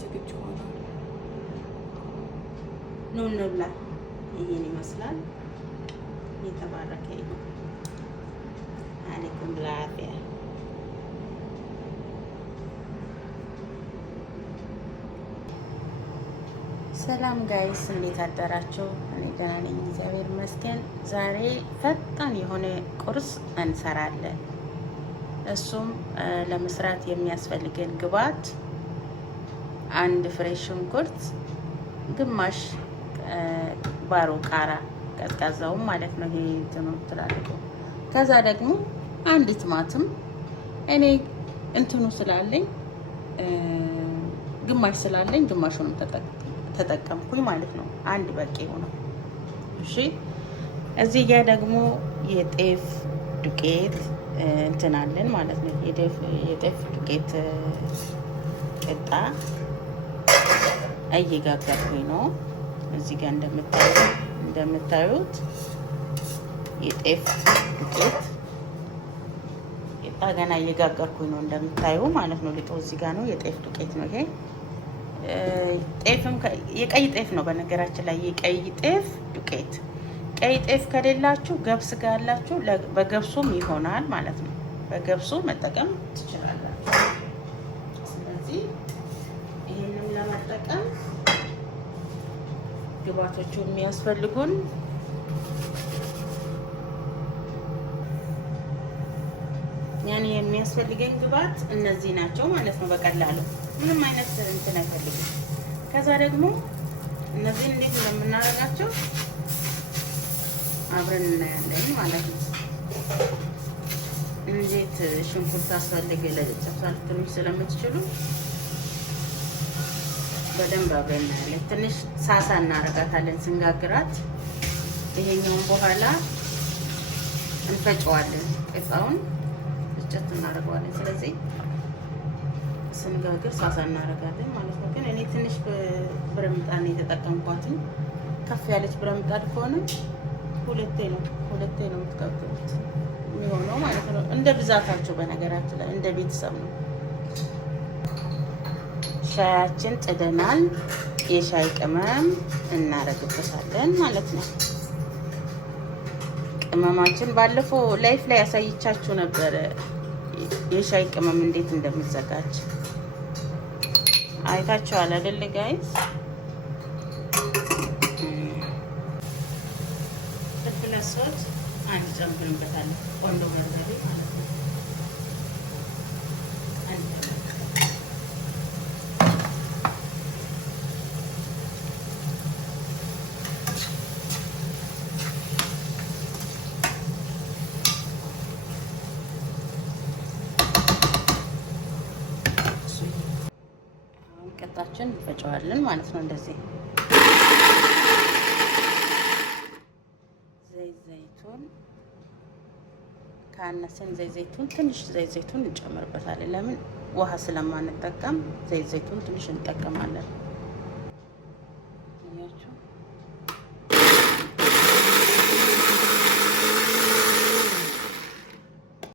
ዝግጁ ሆኗል። ኑ እንብላ። ይሄን ይመስላል። የተባረከ ይሁን። አለይኩም ብላፊያ። ሰላም ጋይስ፣ እንዴት አደራችሁ? እኔ ደህና ነኝ፣ እግዚአብሔር ይመስገን። ዛሬ ፈጣን የሆነ ቁርስ እንሰራለን። እሱም ለመስራት የሚያስፈልገን ግብአት አንድ ፍሬሽ ሽንኩርት፣ ግማሽ ባሮ ቃራ ቀዝቃዛውም ማለት ነው። ይሄ እንትኑ ትላልቁ። ከዛ ደግሞ አንድ ቲማቲም እኔ እንትኑ ስላለኝ ግማሽ ስላለኝ ግማሹንም ተጠቀምኩኝ ማለት ነው። አንድ በቂ ሆኖ። እሺ፣ እዚህ ጋር ደግሞ የጤፍ ዱቄት እንትናለን ማለት ነው። የጤፍ ዱቄት ቅጣ እየጋገርኩኝ ነው። እዚህ ጋር እንደምታዩት የጤፍ ዱቄት ቂጣ ገና እየጋገርኩኝ ነው እንደምታዩ ማለት ነው። ሊጡ እዚህ ጋር ነው። የጤፍ ዱቄት ነው ይሄ። ጤፍም የቀይ ጤፍ ነው በነገራችን ላይ የቀይ ጤፍ ዱቄት። ቀይ ጤፍ ከሌላችሁ ገብስ ጋር ያላችሁ በገብሱም ይሆናል ማለት ነው። በገብሱ መጠቀም ትችላላችሁ። ስለዚህ ይሄንን ለመጠቀም ግብአቶቹ የሚያስፈልጉን ያኔ የሚያስፈልገኝ ግብአት እነዚህ ናቸው ማለት ነው። በቀላሉ ምንም አይነት እንትን አይፈልግም። ከዛ ደግሞ እነዚህን እንዴት እንደምናደርጋቸው አብረን እናያለን ማለት ነው። እንዴት ሽንኩርት አስፈልግ ለጨጨብሳ ልትሉኝ ስለምትችሉ በደንብ አብረን እናያለን። ትንሽ ሳሳ እናደርጋታለን ስንጋግራት። ይሄኛውን በኋላ እንፈጨዋለን። ቅጣውን እጨት እናደርገዋለን። ስለዚህ ስንጋግር ሳሳ እናደርጋለን ማለት ነው። ግን እኔ ትንሽ ብረምጣድ ነው የተጠቀምኳትኝ። ከፍ ያለች ብረምጣድ ከሆነ ሁለቴ ነው የምትጋግሩት የሚሆነው ማለት ነው። እንደ ብዛታቸው በነገራችን ላይ እንደ ቤተሰብ ነው። ሻያችን ጥደናል። የሻይ ቅመም እናደርግበታለን ማለት ነው። ቅመማችን ባለፈው ላይፍ ላይ ያሳይቻችሁ ነበረ፣ የሻይ ቅመም እንዴት እንደሚዘጋጅ አይታችኋል አይደል ጋይስ? ፍልፍል አንድ ጨምርበታለን። ቆንጆ በርበሬ ማለት ነው። ቅጣችን እንፈጨዋለን ማለት ነው። እንደዚህ ዘይቱን ካነሰን ዘይቱን ትንሽ ዘይቱን እንጨምርበታለን። ለምን ውሃ ስለማንጠቀም ዘይቱን ትንሽ እንጠቀማለን።